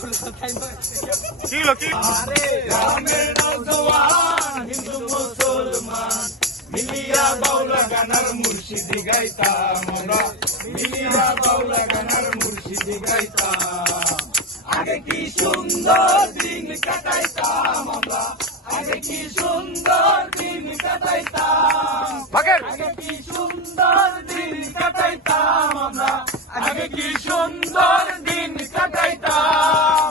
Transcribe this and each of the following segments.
কি হলো কি গ্রামের নওজওয়ান হিন্দু মুসলমান মিলিয়া বাউলা গানার মুর্শিদি গাইতাম আমরা, মিলিয়া বাউলা গানার মুর্শিদি গাইতাম। আগে কি সুন্দর দিন কাটাইতাম আমরা, আগে কি সুন্দর দিন কাটাইতাম, আগে কি সুন্দর দিন কাটাইতাম আমরা, আগে কি সুন্দর দিন কাটাইতাম।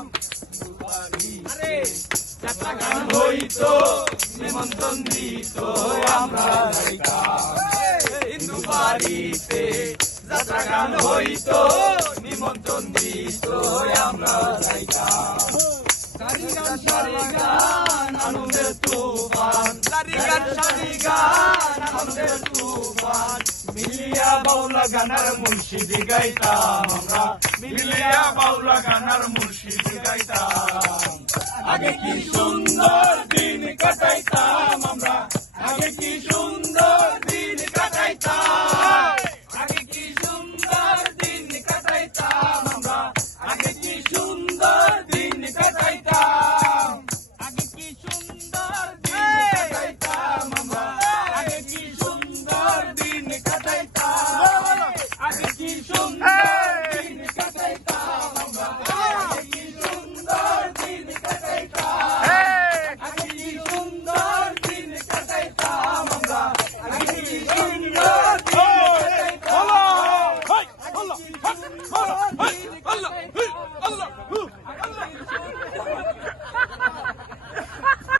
যাত্রা গান হইতো নিমন্ত্রণ দিত আমরা যাইতাম, হিন্দু বাড়িতে যাত্রা গান হইতো নিমন্ত্রণ দিত আমরা যাইতাম। সারি গান আনন্দের তুফান, সারি গান আনন্দের তুফান, মিলিয়া বাউলা গানার মুর্শিদি গাইতাম আমরা, মিলিয়া বাউলা গানার মুর্শিদি গাইতাম। আগে কি সুন্দর